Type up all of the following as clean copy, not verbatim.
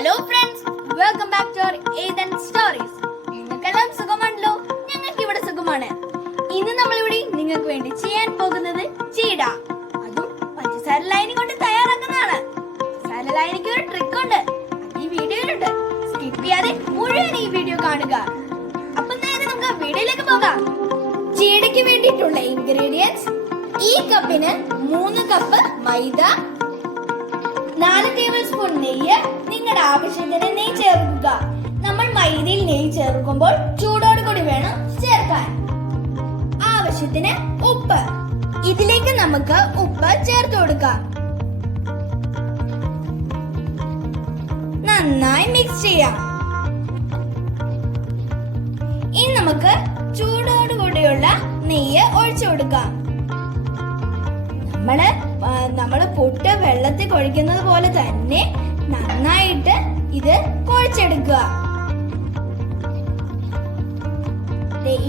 Hello friends, welcome back to Ethan stories. നിങ്ങൾക്കെല്ലാം സുഖമാണല്ലോ? ഞങ്ങൾക്ക് ഇവിടെ സുഖമാണ്. ഇന്ന് നമ്മളിവിടെ നിങ്ങൾക്ക് വേണ്ടി ചെയ്യാൻ പോകുന്നത് ചീട, അതും പഞ്ചസാര ലൈനിങ് കൊണ്ട് തയ്യാറാക്കുന്നതാണ്. പഞ്ചസാര ലൈനിക്ക് ഒരു ട്രിക്ക് ഉണ്ട്, ഈ വീഡിയോയിലുണ്ട്. സ്കിപ്പ് ചെയ്യാതെ മുഴുവൻ ഈ വീഡിയോ കാണുക. അപ്പൊ നേരെ നമുക്ക് വീഡിയോയിലേക്ക് പോകാം. ചീടയ്ക്ക് വേണ്ടിയിട്ടുള്ള ഇൻഗ്രീഡിയൻസ്: ഈ കപ്പിന് 3 കപ്പ് മൈദ, 4 ടേബിൾ സ്പൂൺ നെയ്യ്. നിങ്ങളുടെ ആവശ്യത്തിന് നെയ്യ് ചേർക്കുക. നമ്മൾ മൈദയിൽ നെയ്യ് ചേർക്കുമ്പോൾ ചൂടോട് കൂടി വേണം ചേർക്കാൻ. ആവശ്യത്തിന് ഉപ്പ്. ഇതിലേക്ക് നമുക്ക് ഉപ്പ് ചേർത്ത് കൊടുക്കാം. നന്നായി മിക്സ് ചെയ്യാം. ഇനി നമുക്ക് ചൂടോട് കൂടിയുള്ള നെയ്യ് ഒഴിച്ചു കൊടുക്കാം. നമ്മള് പുട്ട് വെള്ളത്തിൽ കുഴക്കുന്നത് പോലെ തന്നെ നന്നായിട്ട് ഇത് കുഴച്ചെടുക്കുക.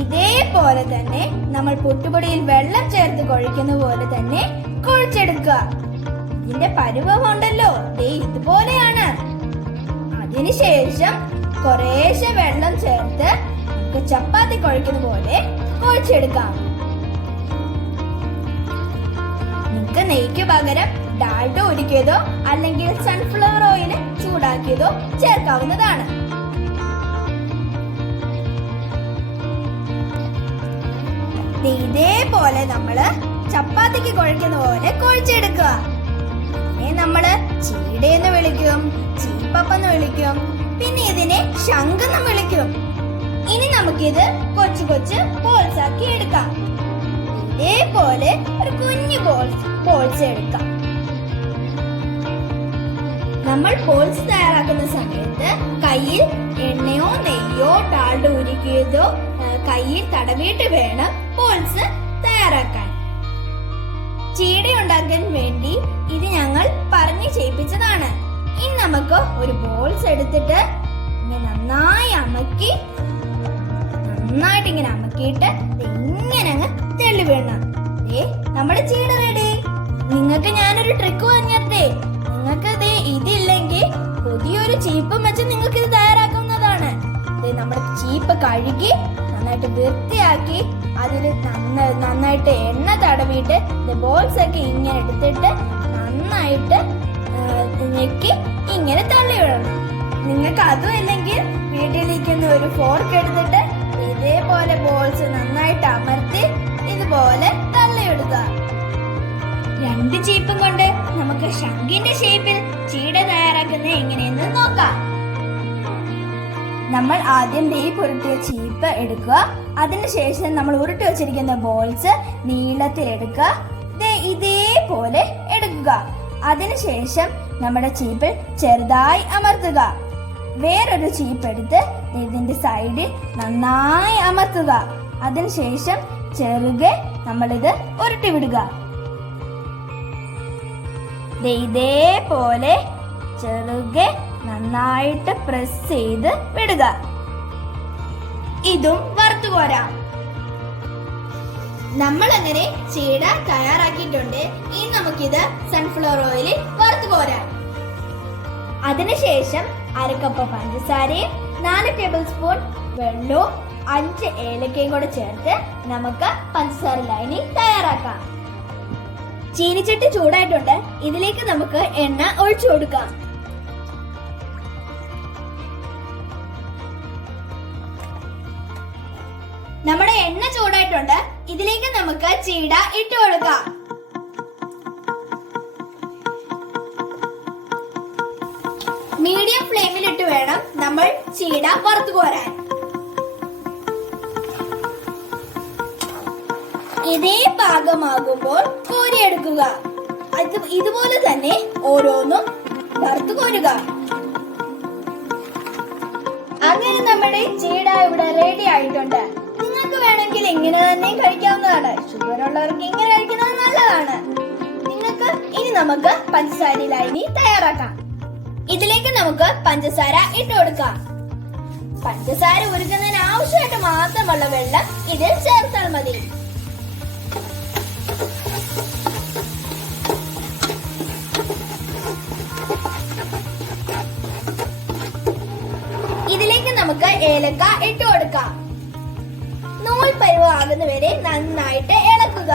ഇതേപോലെ തന്നെ നമ്മൾ പുട്ടുപൊടിയിൽ വെള്ളം ചേർത്ത് കുഴക്കുന്ന പോലെ തന്നെ കുഴച്ചെടുക്കുക. ഇതിന്റെ പരുവമുണ്ടല്ലോ, ഇതുപോലെയാണ്. അതിനുശേഷം കുറേശ്ശെ വെള്ളം ചേർത്ത് നമുക്ക് ചപ്പാത്തി കുഴക്കുന്ന പോലെ കുഴച്ചെടുക്കാം. നിങ്ങൾക്ക് നെയ്ക്ക് പകരം ഡാൽഡ ഉരുക്കിയതോ അല്ലെങ്കിൽ സൺഫ്ലവർ ഓയിൽ ചൂടാക്കിയതോ ചേർക്കാവുന്നതാണ്. ഇതേപോലെ നമ്മള് ചപ്പാത്തിക്ക് കുഴക്കുന്ന പോലെ കുഴച്ചെടുക്കുക. നമ്മള് ചീടയെന്ന് വിളിക്കും, ചീപ്പപ്പെന്ന് വിളിക്കും, പിന്നെ ഇതിനെ ശംഖെന്ന് വിളിക്കും. ഇനി നമുക്കിത് കൊച്ചു കൊച്ചു ബോൾസ് ആക്കി എടുക്കാം. ഇതേപോലെ ഒരു കുഞ്ഞു ബോൾസ് എടുക്കാം. നമ്മൾ ബോൾസ് തയ്യാറാക്കുന്ന സമയത്ത് കയ്യിൽ എണ്ണയോ നെയ്യോ ഡാൽഡ ഉരുക്കിയതോ കയ്യിൽ തടവിയിട്ട് വേണം ബോൾസ് തയ്യാറാക്കാൻ. ചീട ഉണ്ടാക്കാൻ വേണ്ടി ഇത് ഞങ്ങൾ പറഞ്ഞു ചെയ്യിപ്പിച്ചതാണ്. ഇനി നമുക്ക് ഒരു ബോൾസ് എടുത്തിട്ട് നന്നായിട്ട് ഇങ്ങനെ അമക്കിയിട്ട് ഇങ്ങനെ അങ്ങ് തെളി വീണ നമ്മുടെ ചീട റെഡി. നിങ്ങൾക്ക് ഞാനൊരു ട്രിക്ക് പറഞ്ഞേ, നിങ്ങൾക്ക് ഇതില്ലെങ്കിൽ പുതിയൊരു ചീപ്പും വെച്ച് നിങ്ങൾക്ക് ഇത് തയ്യാറാക്കുന്നതാണ്. നമ്മുടെ ചീപ്പ് കഴുകി നന്നായിട്ട് വൃത്തിയാക്കി അതിൽ നന്നായിട്ട് എണ്ണ തടവിയിട്ട് ബോൾസ് ഒക്കെ ഇങ്ങനെ എടുത്തിട്ട് നന്നായിട്ട് ഞെക്കി ഇങ്ങനെ തള്ളി വിടണം. നിങ്ങൾക്ക് അതും അല്ലെങ്കിൽ വീട്ടിലിരിക്കുന്ന ഒരു ഫോർക്ക് എടുത്തിട്ട് ഇതേപോലെ ബോൾസ് നന്നായിട്ട് അമർത്തി ഇതുപോലെ തള്ളിയിടുക. 2 ചീപ്പും കൊണ്ട് നമുക്ക് ശംഖിന്റെ ഷേപ്പിൽ ചീട തയ്യാറാക്കുന്നത് എങ്ങനെയെന്ന് നോക്കാം. നമ്മൾ ആദ്യം നെയ്യ് പുരട്ടിയ ചീപ്പ് എടുക്കുക. അതിനുശേഷം നമ്മൾ ഉരുട്ടി വെച്ചിരിക്കുന്ന ബോൾസ് നീളത്തിൽ എടുക്കുക. ഇതേപോലെ എടുക്കുക. അതിനുശേഷം നമ്മുടെ ചീപ്പിൽ ചെറുതായി അമർത്തുക. വേറൊരു ചീപ്പ് എടുത്ത് ഇതിന്റെ സൈഡിൽ നന്നായി അമർത്തുക. അതിനുശേഷം ചെറുകെ നമ്മളിത് ഉരുട്ടി വിടുക. ഇതേപോലെ ചെറുകെ നന്നായിട്ട് പ്രസ് ചെയ്ത് വിടുക. ഇതും വറുത്തുകോരാം. നമ്മൾ അങ്ങനെ ചീട തയ്യാറാക്കിയിട്ടുണ്ട്. ഇനി നമുക്കിത് സൺഫ്ലവർ ഓയിലിൽ വറുത്തുകോരാം. അതിനുശേഷം 1/2 കപ്പ് പഞ്ചസാരയും 4 ടേബിൾ സ്പൂൺ വെള്ളവും 5 ഏലക്കയും കൂടെ ചേർത്ത് നമുക്ക് പഞ്ചസാര ലൈനിങ് തയ്യാറാക്കാം. ചീനിച്ചട്ടി ചൂടായിട്ടുണ്ട്. ഇതിലേക്ക് നമുക്ക് എണ്ണ ഒഴിച്ചു കൊടുക്കാം. നമ്മുടെ എണ്ണ ചൂടായിട്ടുണ്ട്. ഇതിലേക്ക് നമുക്ക് ചീട ഇട്ട് കൊടുക്കാം. മീഡിയം ഫ്ലെയിമിലിട്ട് വേണം നമ്മൾ ചീട വറുത്തു കോരാൻ. ഇതേ പാകമാകുമ്പോൾ കോരിയെടുക്കുക. ഇതുപോലെ തന്നെ ഓരോന്നും വറുത്തു കോരുക. അങ്ങനെ നമ്മുടെ ചീട ഇവിടെ റെഡി ആയിട്ടുണ്ട്. നിങ്ങൾക്ക് വേണമെങ്കിൽ ഇങ്ങനെ തന്നെ കഴിക്കാവുന്നതാണ്. ഷുഗർ ഉള്ളവർക്ക് ഇങ്ങനെ കഴിക്കുന്നത് നല്ലതാണ്. ഇനി നമുക്ക് പഞ്ചസാര ലൈനി തയ്യാറാക്കാം. ഇതിലേക്ക് നമുക്ക് പഞ്ചസാര ഇട്ട് കൊടുക്കാം. പഞ്ചസാര ഉരുക്കുന്നതിന് ആവശ്യമായിട്ട് മാത്രമുള്ള വെള്ളം ഇതിൽ ചേർത്താൽ മതി. ഏലക്ക ഇട്ട് കൊടുക്കാം. നൂൽ പരുവാകുന്നവരെ നന്നായിട്ട് ഇളക്കുക.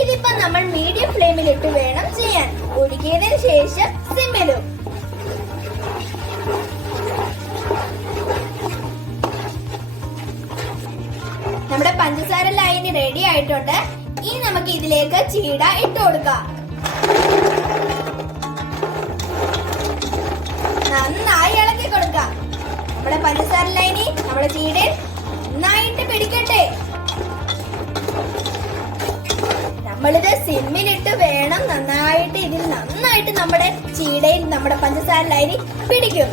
ഇതിപ്പോ നമ്മൾ മീഡിയം ഫ്ലെയിമിൽ ഇട്ട് വേണം ചെയ്യാൻ. ഒഴുകിയതിനു ശേഷം സിമ്മിലും. നമ്മുടെ പഞ്ചസാര ലൈന് റെഡി ആയിട്ടുണ്ട്. ഇനി നമുക്ക് ഇതിലേക്ക് ചീട ഇട്ട് കൊടുക്കാം. നന്നായി ഇളക്കി കൊടുക്കാം. നമ്മുടെ പഞ്ചസാര ലൈനി നമ്മുടെ ചീടയിൽ നന്നായിട്ട് പിടിക്കട്ടെ. നമ്മളിത് സിമ്മിലിട്ട് വേണം നന്നായിട്ട് നന്നായിട്ട് നമ്മുടെ ചീടയിൽ നമ്മുടെ പഞ്ചസാര ലൈനി പിടിക്കും.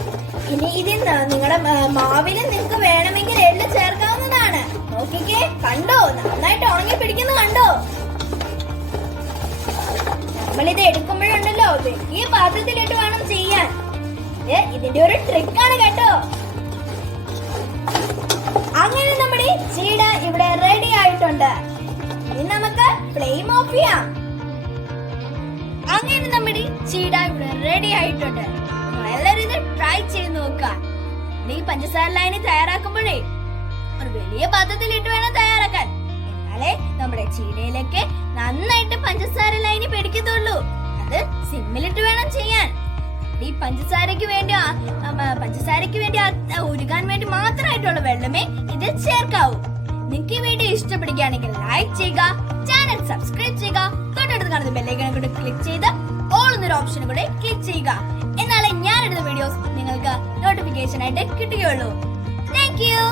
ഇനി ഇതിൽ നിങ്ങളുടെ മാവിന് നിങ്ങൾക്ക് വേണമെങ്കിൽ എള്ള് ചേർക്കാവുന്നതാണ്. നോക്കിക്കേ, കണ്ടോ നന്നായിട്ട് ഉണങ്ങി പിടിക്കുന്നത് കണ്ടോ? നമ്മളിത് എടുക്കുമ്പോഴുണ്ടല്ലോ വലിയ പാത്രത്തിലിട്ട് വേണം ചെയ്യാൻ. ഇതിന്റെ ഒരു ട്രിക്കാണ് കേട്ടോ. അങ്ങനെ നമ്മുടെ ചീട ഇവിടെ റെഡി ആയിട്ടുണ്ട്. ഇനി നമുക്ക് ഫ്ലെയിം ഓഫ് ചെയ്യാം. അങ്ങനെ നമ്മുടെ ചീട ഇവിടെ റെഡി ആയിട്ടുണ്ട്. എല്ലാവരും ഇത് ട്രൈ ചെയ്ത് നോക്കുക. ഈ പഞ്ചസാര ലൈനി തയ്യാറാക്കുമ്പോഴേ ഒരു വലിയ പാത്രത്തിലിട്ട് വേണം തയ്യാറാക്കാൻ. എന്നാലേ നമ്മുടെ ചീടയിലേക്ക് നന്നായിട്ട് പഞ്ചസാര ലൈനി പിടിക്കത്തുള്ളൂ. അത് സിമ്മിലിട്ട് വേണം ചെയ്യാൻ. ഈ പഞ്ചസാരക്ക് വേണ്ടി ഉരുകാൻ വേണ്ടി മാത്രമായിട്ടുള്ള വെള്ളമേ ഇത് ചേർക്കാവൂ. നിങ്ങൾക്ക് ഈ വീഡിയോ ഇഷ്ടപ്പെടുകയാണെങ്കിൽ ലൈക്ക് ചെയ്യുക, ചാനൽ സബ്സ്ക്രൈബ് ചെയ്യുക, തൊട്ടടുത്ത് കാണുന്ന ബെല്ലൈക്കൺ കൂടെ ക്ലിക്ക് ചെയ്ത് ഓൾ എന്നൊരു ഓപ്ഷൻ കൂടെ ക്ലിക്ക് ചെയ്യുക. എന്നാലേ ഞാൻ എടുത്ത വീഡിയോസ് നിങ്ങൾക്ക് നോട്ടിഫിക്കേഷൻ ആയിട്ട് കിട്ടുകയുള്ളൂ. Thank you.